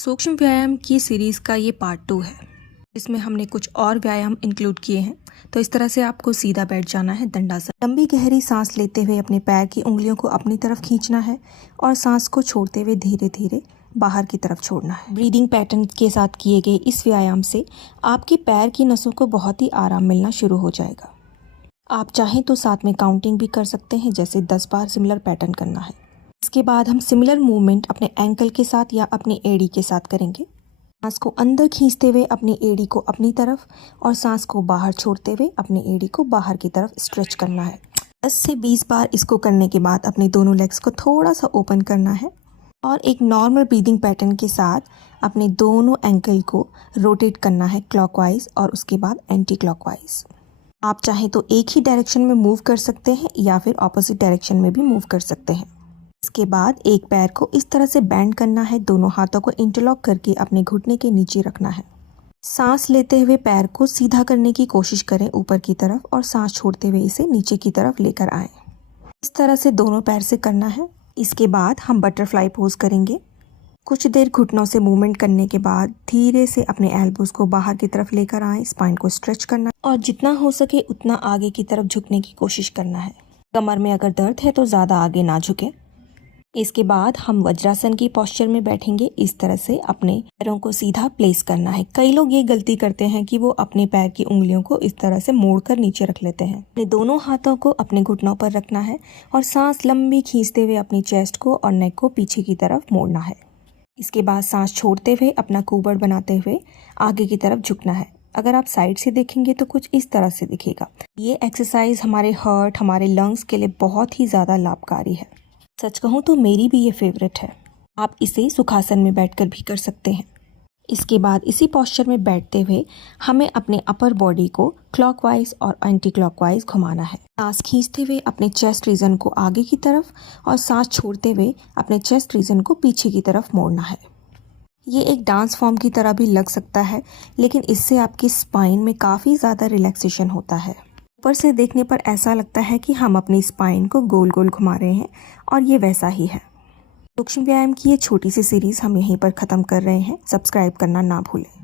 सूक्ष्म व्यायाम की सीरीज़ का ये पार्ट 2 है। इसमें हमने कुछ और व्यायाम इंक्लूड किए हैं। तो इस तरह से आपको सीधा बैठ जाना है दंडासन। लंबी गहरी सांस लेते हुए अपने पैर की उंगलियों को अपनी तरफ खींचना है और सांस को छोड़ते हुए धीरे धीरे बाहर की तरफ छोड़ना है। ब्रीदिंग पैटर्न के साथ किए गए इस व्यायाम से आपके पैर की नसों को बहुत ही आराम मिलना शुरू हो जाएगा। आप चाहें तो साथ में काउंटिंग भी कर सकते हैं, जैसे 10 बार सिमिलर पैटर्न करना है। इसके बाद हम सिमिलर मूवमेंट अपने एंकल के साथ या अपनी एड़ी के साथ करेंगे। सांस को अंदर खींचते हुए अपनी एड़ी को अपनी तरफ और सांस को बाहर छोड़ते हुए अपनी एड़ी को बाहर की तरफ स्ट्रेच करना है। 10 से 20 बार इसको करने के बाद अपने दोनों लेग्स को थोड़ा सा ओपन करना है और एक नॉर्मल ब्रीदिंग पैटर्न के साथ अपने दोनों एंकल को रोटेट करना है क्लॉकवाइज और उसके बाद एंटी क्लॉकवाइज। आप चाहें तो एक ही डायरेक्शन में मूव कर सकते हैं या फिर ऑपोजिट डायरेक्शन में भी मूव कर सकते हैं। इसके बाद एक पैर को इस तरह से बेंड करना है, दोनों हाथों को इंटरलॉक करके अपने घुटने के नीचे रखना है। सांस लेते हुए पैर को सीधा करने की कोशिश करें ऊपर की तरफ और सांस छोड़ते हुए इसे नीचे की तरफ लेकर आएं। इस तरह से दोनों पैर से करना है। इसके बाद हम बटरफ्लाई पोज करेंगे। कुछ देर घुटनों से मूवमेंट करने के बाद धीरे से अपने एल्बोज को बाहर की तरफ लेकर आएं, स्पाइन को स्ट्रेच करना और जितना हो सके उतना आगे की तरफ झुकने की कोशिश करना है। कमर में अगर दर्द है तो ज़्यादा आगे ना झुके। इसके बाद हम वज्रासन की पोस्चर में बैठेंगे। इस तरह से अपने पैरों को सीधा प्लेस करना है। कई लोग ये गलती करते हैं कि वो अपने पैर की उंगलियों को इस तरह से मोड़कर नीचे रख लेते हैं। अपने दोनों हाथों को अपने घुटनों पर रखना है और सांस लंबी खींचते हुए अपनी चेस्ट को और नेक को पीछे की तरफ मोड़ना है। इसके बाद सांस छोड़ते हुए अपना कुबड़ बनाते हुए आगे की तरफ झुकना है। अगर आप साइड से देखेंगे तो कुछ इस तरह से दिखेगा। ये एक्सरसाइज हमारे हार्ट, हमारे लंग्स के लिए बहुत ही ज़्यादा लाभकारी है। सच कहूँ तो मेरी भी ये फेवरेट है। आप इसे सुखासन में बैठकर भी कर सकते हैं। इसके बाद इसी पोस्चर में बैठते हुए हमें अपने अपर बॉडी को क्लॉकवाइज और एंटी क्लॉकवाइज घुमाना है। सांस खींचते हुए अपने चेस्ट रीजन को आगे की तरफ और सांस छोड़ते हुए अपने चेस्ट रीजन को पीछे की तरफ मोड़ना है। ये एक डांस फॉर्म की तरह भी लग सकता है, लेकिन इससे आपकी स्पाइन में काफ़ी ज़्यादा रिलैक्सेशन होता है। ऊपर से देखने पर ऐसा लगता है कि हम अपनी स्पाइन को गोल गोल घुमा रहे हैं और ये वैसा ही है। सूक्ष्म व्यायाम की ये छोटी सी सीरीज़ हम यहीं पर ख़त्म कर रहे हैं। सब्सक्राइब करना ना भूलें।